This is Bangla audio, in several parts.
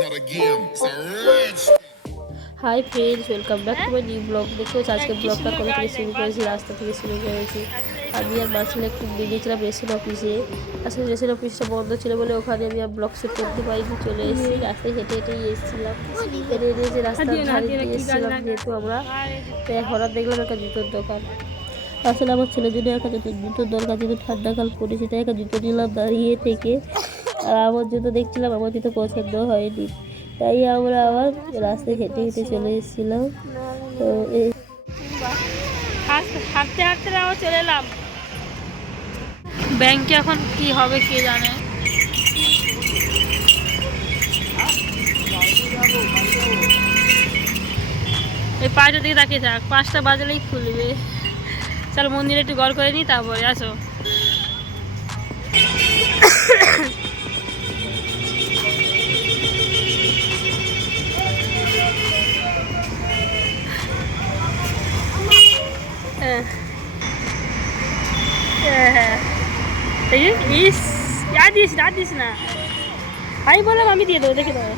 not a game, it's a rich hi friends, welcome back to my new blog. দেখো আজকে ব্লগটা কোথা থেকে শুরু করেছি, রাস্তা থেকে শুরু করেছি। আমি আর মার্শাল একটু বেরিয়েছিলাম রেশন অফিসে। আসলে রেশন অফিসটা বন্ধ ছিল বলে ওখানে আমি আর ব্লগ শুট করতে পারিনি, চলে এসেছি। রাস্তায় হেঁটে হেঁটেই এসেছিলাম, হেঁটে হেঁটে যে রাস্তার ধারে দিয়ে এসেছিলাম, যেহেতু আমরা হঠাৎ দেখলাম একটা জুতোর দোকান। আসলে আমার ছেলের জন্য একটা জুতোর দরকার, যেহেতু ঠান্ডাকাল পড়েছে, তাই একটা জুতো নিলাম দাঁড়িয়ে থেকে। আর আমার জুতো দেখছিলাম, আমার জুতো পছন্দ হয়নি, তাই আমরা আবার রাস্তায় হেঁটে হেঁটে চলে এসেছিলাম। তো হাঁটতে হাঁটতে আবার চলে এলাম ব্যাংকে। এখন কি হবে কে জানে। এই 5টার দিকে তাকিয়ে থাক, 5টা বাজলেই খুলবে। চলো মন্দিরে একটু গড় করে নিই, তারপরে আসো। হ্যাঁ হ্যাঁ, ইস আর দিস না, আমি বললাম আমি দিয়ে দেবো, দেখে দেবো।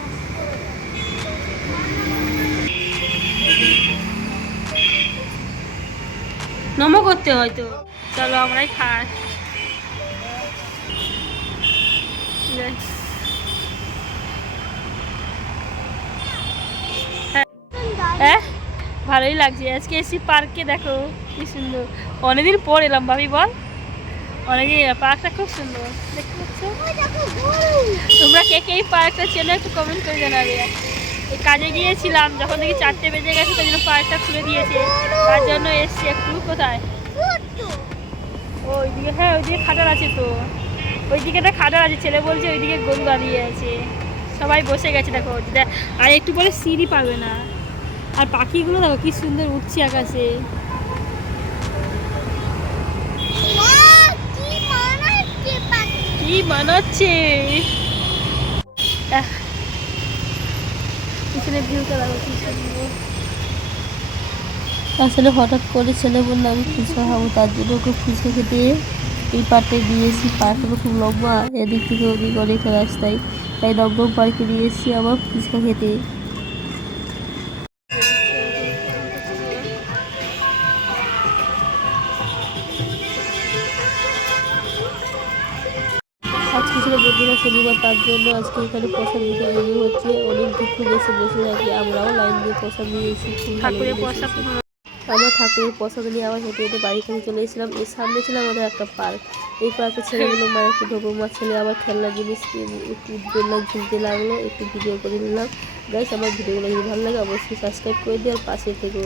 নমো করতে হয়তো। চলো আমরাই খাই। হ্যাঁ ভালোই লাগছে। আজকে এসি পার্কে, দেখো কি সুন্দর। অনেকদিন পর এলাম ভাবি, বল। অনেকদিন, পার্কটা খুব সুন্দর দেখতে পাচ্ছ। তোমরা কে কে এই পার্কটা চেনো একটু কমেন্ট করে জানাবে। এই কাজে গিয়েছিলাম, যখন দেখি 4টে বেজে গেছে, তাই জন্য পার্কটা খুলে দিয়েছে, তার জন্য এসছি একটু। কোথায়? ওইদিকে, হ্যাঁ ওইদিকে খাটার আছে তো, ওইদিকে একটা খাটার আছে। ছেলে বলছে ওইদিকে গরু দাঁড়িয়ে আছে, সবাই বসে গেছে। দেখো আর একটু পরে সিঁড়ি পাবে না। আর পাখিগুলো দেখো কি সুন্দর উঠছে আকাশে। কি মানাচ্ছে, পিছনে ভিউটা দেখো কি সুন্দর। আসলে হঠাৎ করে ছেলে বললো আমি ফুচকা খাবো, তার জন্য ওকে ফুচকা খেতে এই পার্কে দিয়েছি। পার্কটা খুব লম্বা, এদিক থেকে ওদিক অনেক রাস্তায়, তাই দমদম পার্কে নিয়ে এসেছি আবার ফুচকা খেতে। আজকে ছিল বন্ধুরা শনিবার, তার জন্য আজকে এখানে প্রসাদ দিতে রেডি হচ্ছে। অনেক দুঃখ এসে বসে থাকি, আমরাও লাইন দিয়ে প্রসাদ নিয়েছি, খুব ভালো ঠাকুরের লেগেছে। প্রসাদ। আমরা ঠাকুরের প্রসাদ নিয়ে আবার হেঁটে হেঁটে বাড়ি থেকে চলে এসেছিলাম। এর সামনে ছিল আমাদের একটা পার্ক। এই পার্কে ছেলেগুলো মা একটু ঢোকো, মা ছেলে আবার খেলনার জিনিস একটু দোলনা ঝুলতে লাগলো, একটু ভিডিও করে নিলাম। গাইস, আমার ভিডিওগুলো যদি ভালো লাগে অবশ্যই সাবস্ক্রাইব করে দিও আর পাশে থেকো।